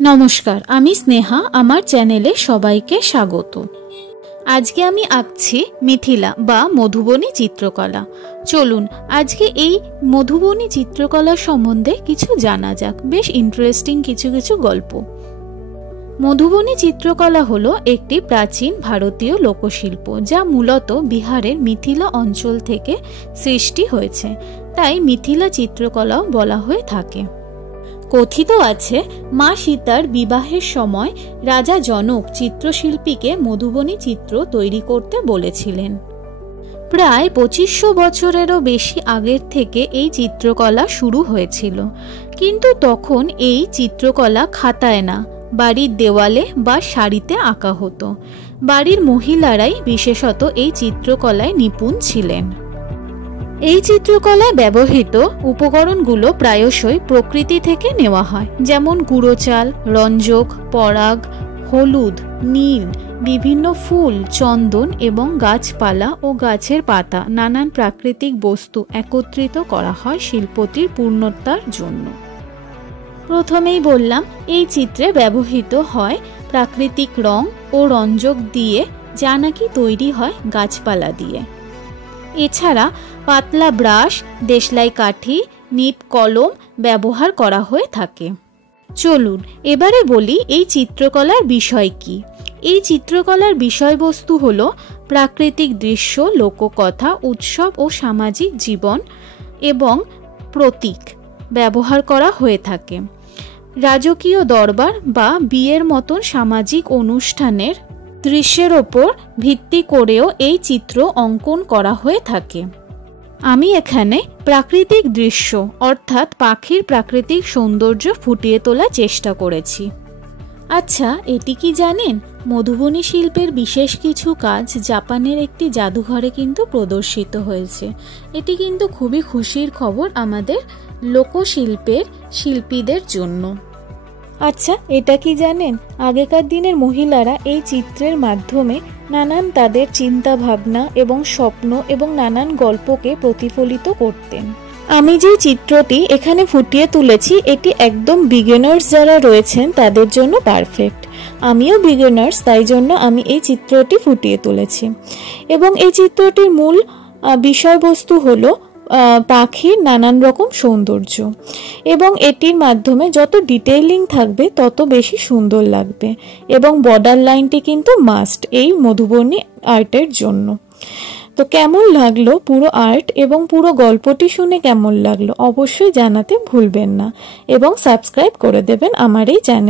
नमस्कार, आमी स्नेहा, आमार चैनेले सबाइके स्वागत। आजके आमी आँकछि मिथिला बा मधुबनी चित्रकला। चलुन आजके एई मधुबनी चित्रकला सम्बन्धे किछु जाना जाक। बेश इंटरेस्टिंग किछु गल्प। मधुबनी चित्रकला हलो एकटी प्राचीन भारतीय लोकशिल्प जा मूलत बिहारेर मिथिला अंचल थेके सृष्टि हयेछे, ताई मिथिला चित्रकलाओ बला हये थाके। कथित आछे मा सीतार विवाहेर समय राजा जनक चित्रशिल्पीके मधुबनी चित्र तैरी करते बोलेछिलेन। प्राय 2500 बछरेरो बेशी आगेर थेके एई चित्रकला शुरू हयेछिलो, किन्तु तखन एई चित्रकला खाताय ना, बाड़ीर देवाले बा शाड़ीते आँका हतो। बाड़ीर महिलाराई विशेषत एई चित्रकलाय निपुण छिलेन। এই চিত্রকলায় ব্যবহৃত উপকরণগুলো প্রায়শই প্রকৃতি থেকে নেওয়া হয়, যেমন গুঁড়ো চাল, রঞ্জক, পরাগ, হলুদ, নীল, বিভিন্ন ফুল, চন্দন এবং গাছপালা ও গাছের পাতা, নানান প্রাকৃতিক বস্তু একত্রিত করা হয় শিল্পটির পূর্ণতার জন্য। প্রথমেই বললাম এই চিত্রে ব্যবহৃত হয় প্রাকৃতিক রং ও রঞ্জক দিয়ে, যা নাকি তৈরি হয় গাছপালা দিয়ে। এছাড়া পাতলা ব্রাশ, দেশলাই কাঠি, নিব কলম ব্যবহার করা হয়ে থাকে। চলুন এবারে বলি এই চিত্রকলার বিষয় কি। এই চিত্রকলার বিষয়বস্তু হলো প্রাকৃতিক দৃশ্য, লোককথা, উৎসব ও সামাজিক জীবন এবং প্রতীক ব্যবহার করা হয়ে থাকে। রাজকীয় দরবার বা বিয়ের মতন সামাজিক অনুষ্ঠানের দৃশ্যের ওপর ভিত্তি করেও এই চিত্র অঙ্কন করা হয়ে থাকে। আমি এখানে প্রাকৃতিক দৃশ্য অর্থাৎ পাখির প্রাকৃতিক সৌন্দর্য ফুটিয়ে তোলার চেষ্টা করেছি। আচ্ছা, এটি কি জানেন মধুবনী শিল্পের বিশেষ কিছু কাজ জাপানের একটি জাদুঘরে কিন্তু প্রদর্শিত হয়েছে। এটি কিন্তু খুবই খুশির খবর আমাদের লোকশিল্পের শিল্পীদের জন্য। আচ্ছা, এটা কি জানেন আগেকার দিনের মহিলারা এই চিত্রের মাধ্যমে নানান তাদের চিন্তা ভাবনা এবং স্বপ্ন এবং নানান গল্পকে প্রতিফলিত করতেন। আমি যে চিত্রটি এখানে ফুটিয়ে তুলেছি এটি একদম বিগিনার্স যারা রয়েছেন তাদের জন্য পারফেক্ট। আমিও বিগিনার্স, তাই জন্য আমি এই চিত্রটি ফুটিয়ে তুলেছি। এবং এই চিত্রটির মূল বিষয়বস্তু হলো পাখির নানান রকম সৌন্দর্য, এবং এটির মাধ্যমে যত ডিটেইলিং থাকবে তত বেশি সুন্দর লাগবে। এবং বর্ডার লাইনটি কিন্তু মাস্ট এই মধুবনী আর্টের জন্য। তো কেমন লাগলো পুরো আর্ট এবং পুরো গল্পটি শুনে কেমন লাগলো অবশ্যই জানাতে ভুলবেন না, এবং সাবস্ক্রাইব করে দেবেন আমার এই চ্যানেল।